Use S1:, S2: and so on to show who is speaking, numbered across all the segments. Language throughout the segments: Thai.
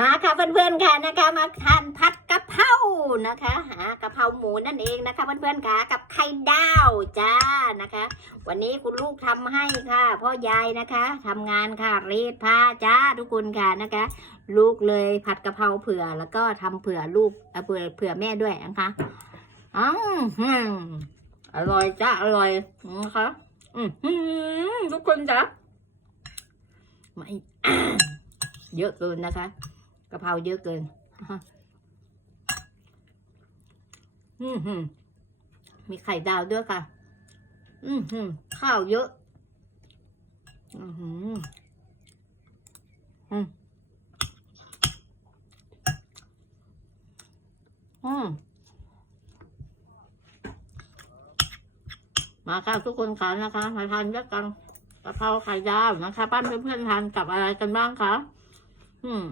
S1: มาค่ะเพื่อนๆค่ะนะคะ มาทานผัดกะเพรานะคะหากะเพราหมูนั่นเองนะคะ เพื่อนๆค่ะกับไข่ดาวจ้านะคะ วันนี้คุณลูกทำให้ค่ะพ่อยายนะคะทำงานค่ะรีดผ้าจ้าทุกคนค่ะนะคะ ลูกเลยผัดกะเพราเผื่อแล้วก็ทำเผื่อลูกเผื่อเผื่อแม่ด้วยนะคะอืมอร่อยจ้าอร่อยนะคะอืมทุกคนจ้าไม่เยอะเกินนะคะ กะเพราเยอะเกิน อืมหืมมีไข่ดาวด้วยค่ะ อืมหืมข้าวเยอะ อืมหืมอืมอืมมาค่ะทุกคนค่ะนะคะ มาทานด้วยกันกะเพราไข่ดาวนะคะบ้านเพื่อนๆทานกับอะไรกันบ้างคะอืม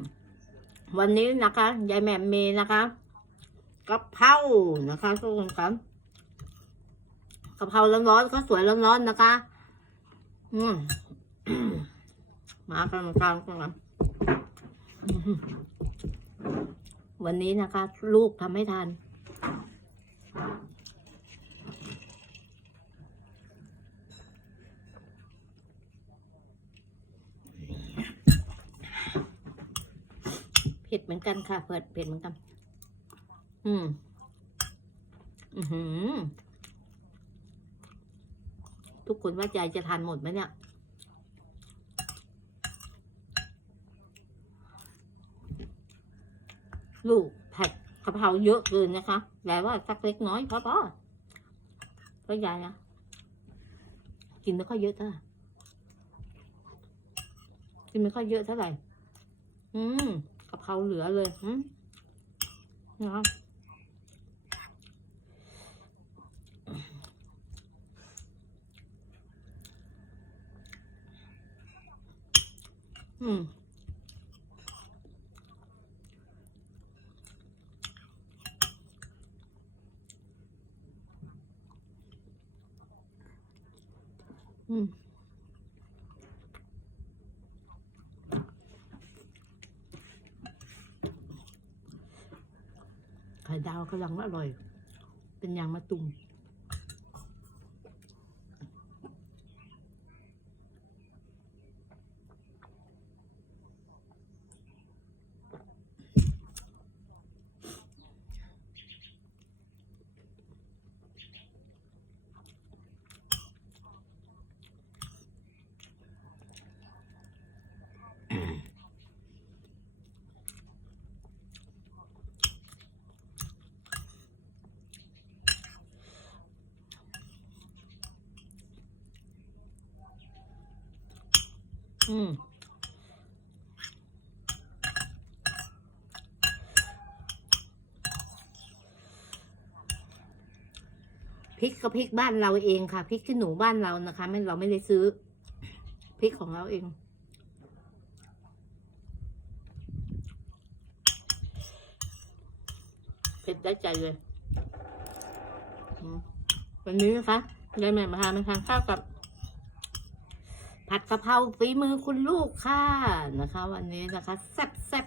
S1: วันนี้นะคะยายแม่มมีนะคะกะเพรานะคะทุกคนครับกะเพราร้อนๆก็สวยร้อนๆนะคะ อืมมากันกันกันวันนี้นะคะ ลูกทำให้ทาน เผ็ดเหมือนกันค่ะเผ็ดเผ็ดเหมือนกัน อืม อือหือ ทุกคนว่ายายจะทานหมดไหมเนี่ย ลูกผัดกะเพราเยอะเกินนะคะยายว่าสักเล็กน้อยพอพอก็ยายนะกินไม่ค่อยเยอะเท่าไหร่กินไม่ค่อยเยอะเท่าไหร่ อืม กะเพราเหลือเลยนะครับอืมอืม ไข่ดาวกำลังอร่อย เป็นยางมะตุม อืมพริกก็พริกบ้านเราเองค่ะพริกขี้หนูบ้านเรานะคะไม่เราไม่ได้ซื้อพริกของเราเอง เผ็ดได้ใจเลยวันนี้นะคะยายแม่มาทานมาทานข้าวกับ ผัดกะเพราฝีมือคุณลูกค่ะนะคะ วันนี้นะคะแซ่บ